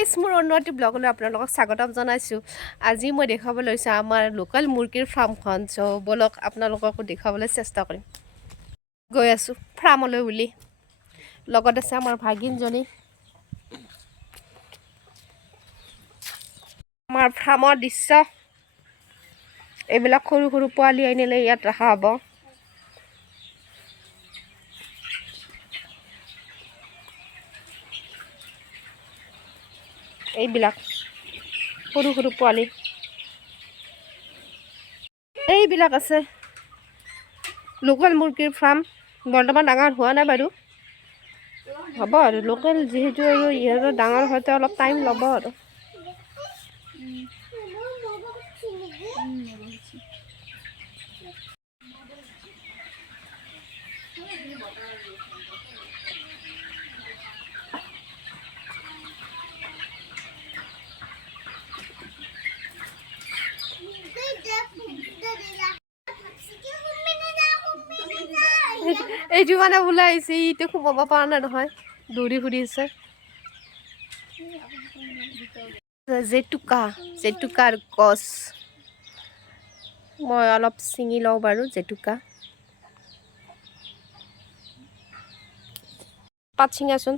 Guys মোৰ অন্যটি ব্লগলৈ আপোনালোকক স্বাগতম জনাইছোঁ। আজি মই দেখাবলৈ লৈছোঁ আমাৰ লোকেল মুৰ্গীৰ ফাৰ্মখন। চ' বলক আপোনালোককো দেখাবলৈ চেষ্টা কৰিম। গৈ আছোঁ ফাৰ্মলৈ বুলি, লগত আছে আমাৰ ভাগিনজনী। আমাৰ ফাৰ্মৰ দৃশ্য এইবিলাক সৰু সৰু পোৱালি আনিলে ইয়াত ৰখা হ'ব। এইবিলাক সৰু সৰু পোৱালি এইবিলাক আছে লোকেল মুৰ্গীৰ ফাৰ্ম। বৰ্তমান ডাঙৰ হোৱা নাই বাৰু, হ'ব আৰু লোকেল যিহেতু আৰু ইহঁতৰ ডাঙৰ হওঁতে অলপ টাইম ল'ব আৰু। এইটো মানে ওলাই আহিছে, ইটো সোমাব পৰা নাই নহয়, দৌৰি ফুৰিছে। জেতুকাৰ গছ মই অলপ ছিঙি লওঁ বাৰু। জেতুকা পাত ছিঙাচোন।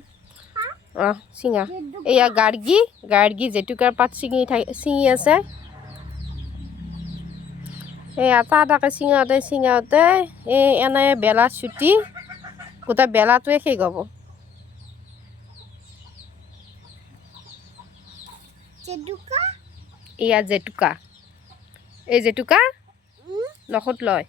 অঁ ছিঙা, এয়া গাৰ্গি জেতুকাৰ পাত ছিঙি আছে। এই এটা এটাকৈ ছিঙাওঁতে এই এনে বেলা চুটি গোটেই বেলাটোৱে শেষ হ'ব। এয়া জেতুকা, এই জেতুকা নখত লয়।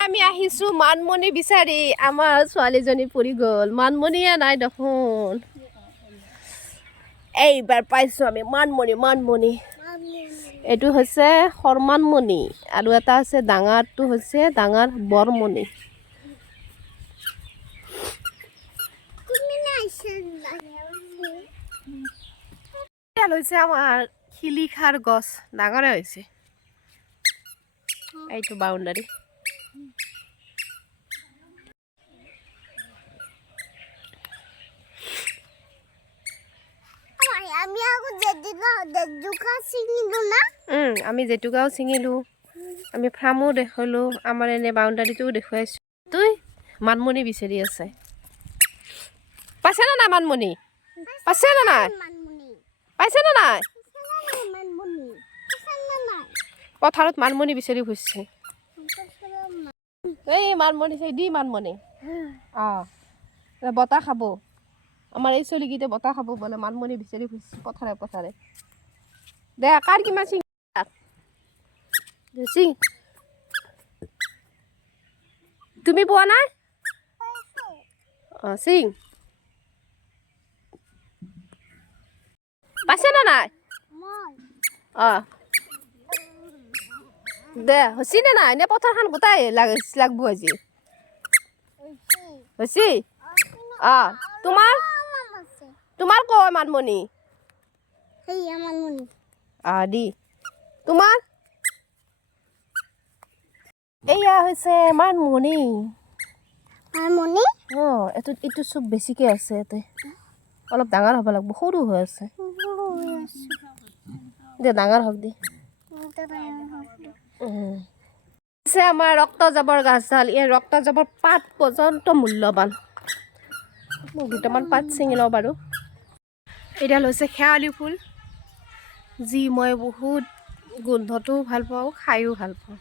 আমি আহিছোঁ মানমণি বিচাৰি, আমাৰ ছোৱালীজনী পৰি গ'ল, মানমণিয়ে নাই দেখোন। এইবাৰ পাইছোঁ আমি মানমণি। এইটো হৈছে শৰ্মানমণি আৰু এটা আছে ডাঙৰটো হৈছে ডাঙৰ বৰমণি। হৈছে আমাৰ শিলিখাৰ গছ, ডাঙৰে হৈছে। এইটো বাউণ্ডাৰী। আমি জেতুকাও ছিঙিলোঁ, আমি ফাৰ্মো দেখালোঁ, আমাৰ এনে বাউণ্ডাৰীটোও দেখুৱাইছোঁ। তুই মানমণি বিচাৰি আছে, পাইছেনে নাই মানমণি? পাইছেনে নাই? পাইছেনে নাই? পথাৰত মানমণি বিচাৰি ফুৰিছে। এই মানমণি দি মানমণি। অঁ বতাহ খাব, আমাৰ এই চলিকেইটা বতাহ খাব বোলে, মানমণি বিচাৰি ফুৰিছে পথাৰে। দে কাৰ কিমান চিং তুমি পোৱা নাই? অঁ চিং পাইছেনে নাই? অঁ দে হৈছে নে নাই? নে পথাৰখন গোটাই লাগব আজি? হৈছে? অঁ তোমাৰ কয় মানমণি? অঁ দি তোমাৰ এয়া হৈছে মানমণি। অঁ এইটো চব বেছিকৈ আছে, ইয়াতে অলপ ডাঙৰ হ'ব লাগিব, সৰু হৈ আছে। দে ডাঙৰ হওক দে। আমাৰ ৰক্ত জাবৰ গাছডাল, এই ৰক্ত জাবৰ পাত পৰ্যন্ত মূল্যৱান। মই দুটামান পাত ছিঙি লওঁ বাৰু। এইডাল হৈছে শেৱালি ফুল, যি মই বহুত গোন্ধটোও ভাল পাওঁ, খায়ো ভাল পাওঁ।